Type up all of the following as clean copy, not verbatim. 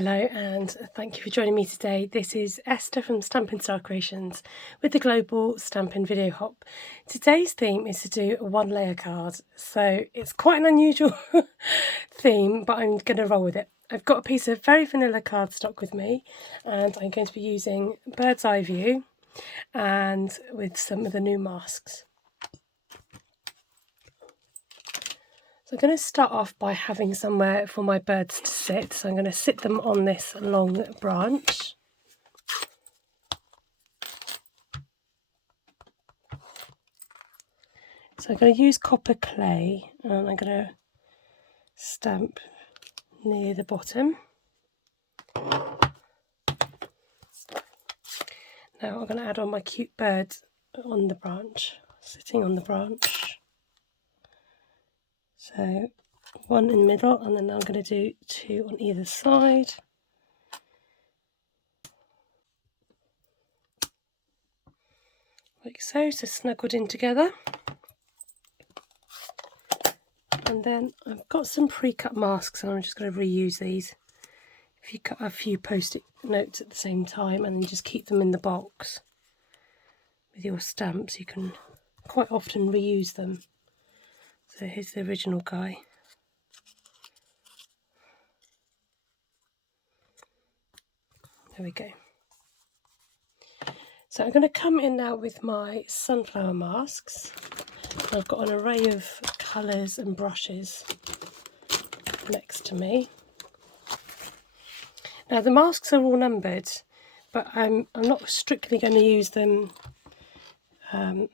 Hello and thank you for joining me today. This is Esther from Stampin' Star Creations with the Global Stampin' Video Hop. Today's theme is to do a one layer card, so it's quite an unusual theme, but I'm going to roll with it. I've got a piece of very vanilla cardstock with me and I'm going to be using bird's eye view and with some of the new masks. So I'm going to start off by having somewhere for my birds to sit. So I'm going to sit them on this long branch. So I'm going to use copper clay and I'm going to stamp near the bottom. Now I'm going to add on my cute bird on the branch, sitting on the branch. So one in the middle, and then I'm going to do two on either side. Like so, so snuggled in together. And then I've got some pre-cut masks and I'm just going to reuse these. If you cut a few post-it notes at the same time and then just keep them in the box with your stamps, you can quite often reuse them. So here's the original guy. There we go. So I'm going to come in now with my sunflower masks. I've got an array of colours and brushes next to me. Now the masks are all numbered, but I'm not strictly going to use them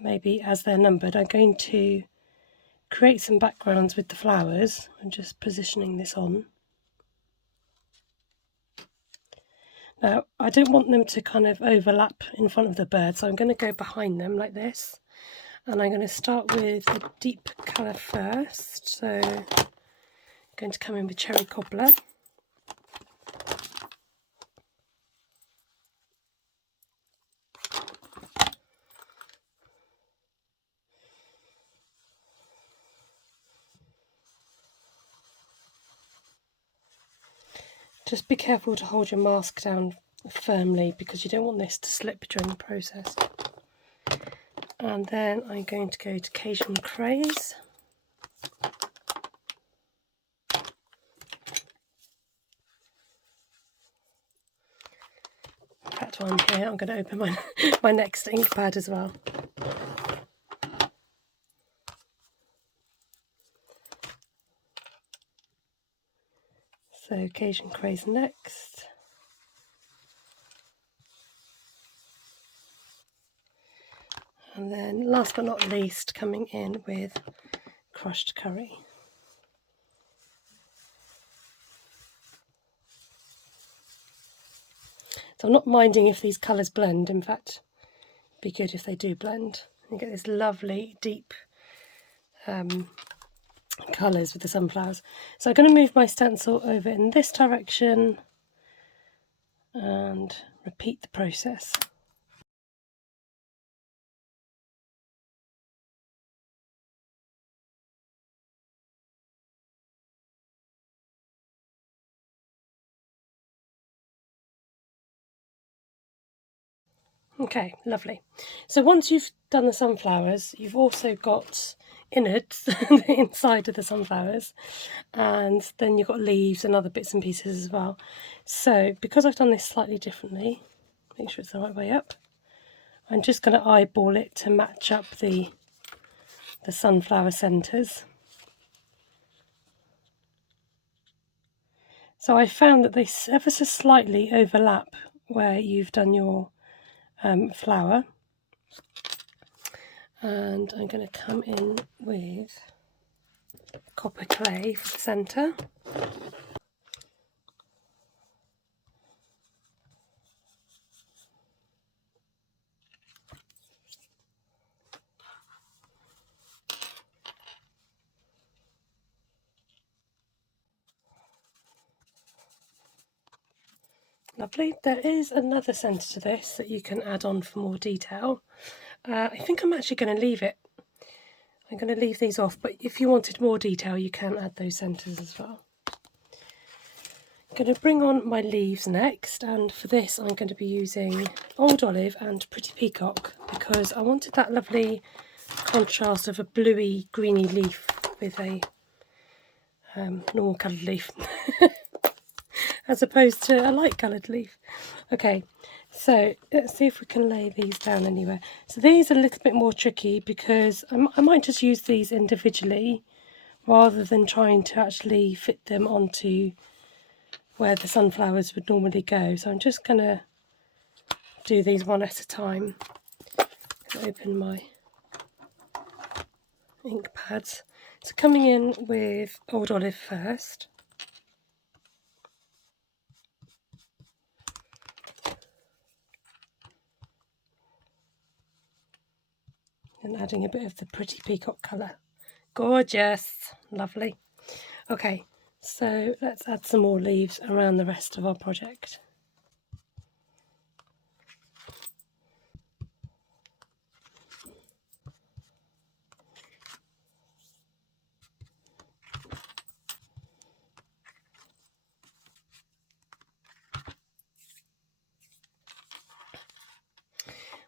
maybe as they're numbered. I'm going to create some backgrounds with the flowers. I'm just positioning this on. Now I don't want them to kind of overlap in front of the bird, so I'm going to go behind them like this. And I'm going to start with a deep colour first. So I'm going to come in with Cherry Cobbler. Just be careful to hold your mask down firmly because you don't want this to slip during the process. And then I'm going to go to Cajun Craze. In fact, while I'm here, I'm going to open my next ink pad as well. So Cajun Craze next. And then last but not least, coming in with Crushed Curry. So I'm not minding if these colours blend, in fact, it'd be good if they do blend. You get this lovely deep colours with the sunflowers. So I'm going to move my stencil over in this direction and repeat the process. Okay, lovely. So once you've done the sunflowers, you've also got innards inside of the sunflowers, and then you've got leaves and other bits and pieces as well. So because I've done this slightly differently, make sure it's the right way up, I'm just going to eyeball it to match up the sunflower centres. So I found that they ever so slightly overlap where you've done your flower, and I'm going to come in with copper clay for the centre. Lovely. There is another centre to this that you can add on for more detail. I think I'm actually going to leave it. I'm going to leave these off, but if you wanted more detail, you can add those centres as well. I'm going to bring on my leaves next, and for this I'm going to be using Old Olive and Pretty Peacock because I wanted that lovely contrast of a bluey greeny leaf with a normal coloured leaf as opposed to a light coloured leaf. Okay, so let's see if we can lay these down anywhere. So these are a little bit more tricky because I might just use these individually rather than trying to actually fit them onto where the sunflowers would normally go. So I'm just going to do these one at a time. Open my ink pads. So coming in with Old Olive first. And adding a bit of the Pretty Peacock colour. Gorgeous, lovely. Okay, so let's add some more leaves around the rest of our project.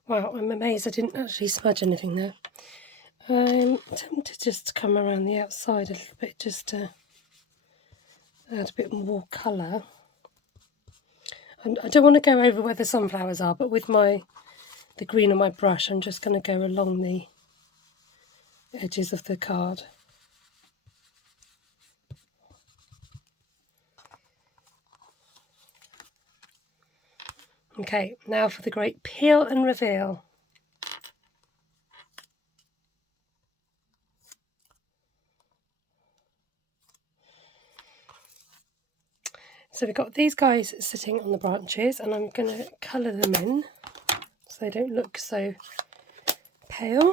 Wow, I'm amazed I didn't actually smudge anything there. I'm tempted just to come around the outside a little bit just to add a bit more colour. And I don't want to go over where the sunflowers are, but with the green on my brush, I'm just going to go along the edges of the card. Okay, now for the great peel and reveal. So we've got these guys sitting on the branches, and I'm going to colour them in so they don't look so pale.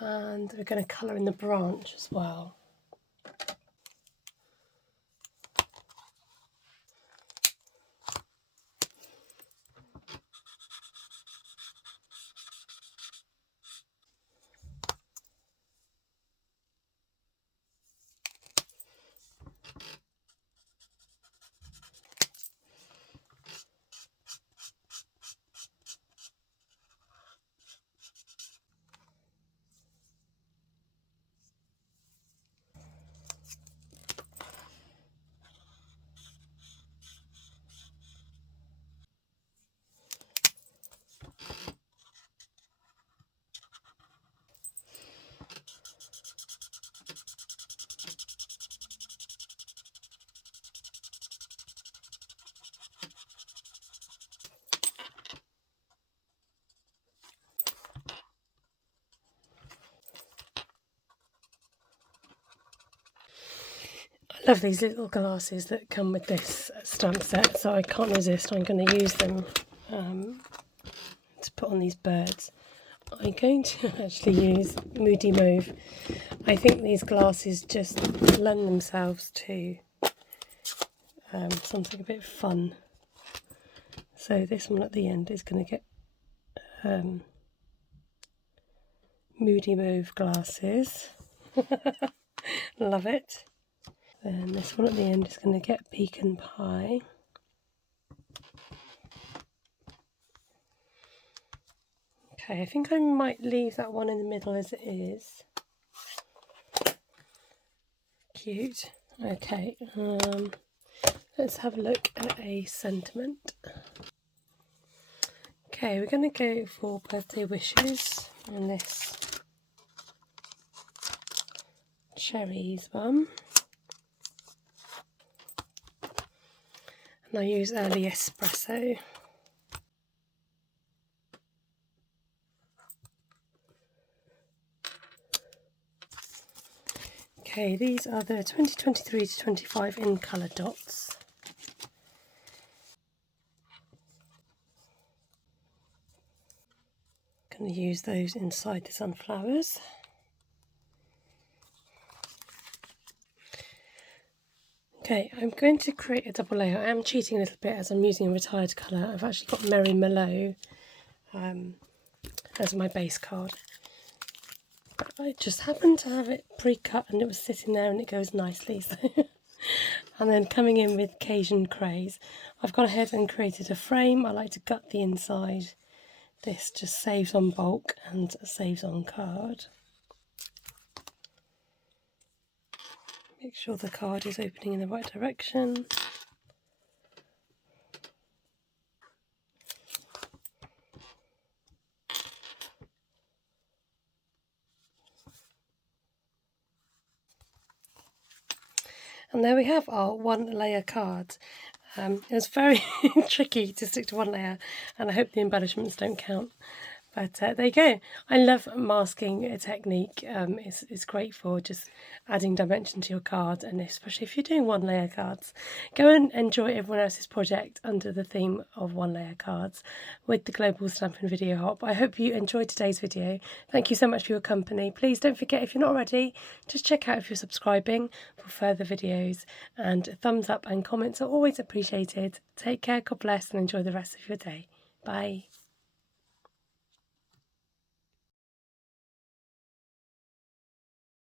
And we're going to colour in the branch as well. I love these little glasses that come with this stamp set, so I can't resist. I'm going to use them to put on these birds. I'm going to actually use Moody Mauve. I think these glasses just lend themselves to something a bit fun. So this one at the end is going to get Moody Mauve glasses. Love it. Then this one at the end is going to get Pecan Pie. Okay, I think I might leave that one in the middle as it is. Cute. Okay, let's have a look at a sentiment. Okay, we're going to go for birthday wishes on this cherries one. And I use early espresso. Okay, these are the 2023 to 25 in colour dots. Going to use those inside the sunflowers. Okay, I'm going to create a double layer. I am cheating a little bit as I'm using a retired colour. I've actually got Merry Merlot as my base card. But I just happened to have it pre-cut and it was sitting there and it goes nicely. So And then coming in with Cajun Craze, I've gone ahead and created a frame. I like to gut the inside. This just saves on bulk and saves on card. Make sure the card is opening in the right direction. And there we have our one layer card. It's very tricky to stick to one layer, and I hope the embellishments don't count. But there you go. I love masking a technique. It's great for just adding dimension to your card, and especially if you're doing one layer cards. Go and enjoy everyone else's project under the theme of one layer cards with the Global Stampin' Video Hop. I hope you enjoyed today's video. Thank you so much for your company. Please don't forget, if you're not already, just check out if you're subscribing for further videos, and thumbs up and comments are always appreciated. Take care, God bless, and enjoy the rest of your day. Bye.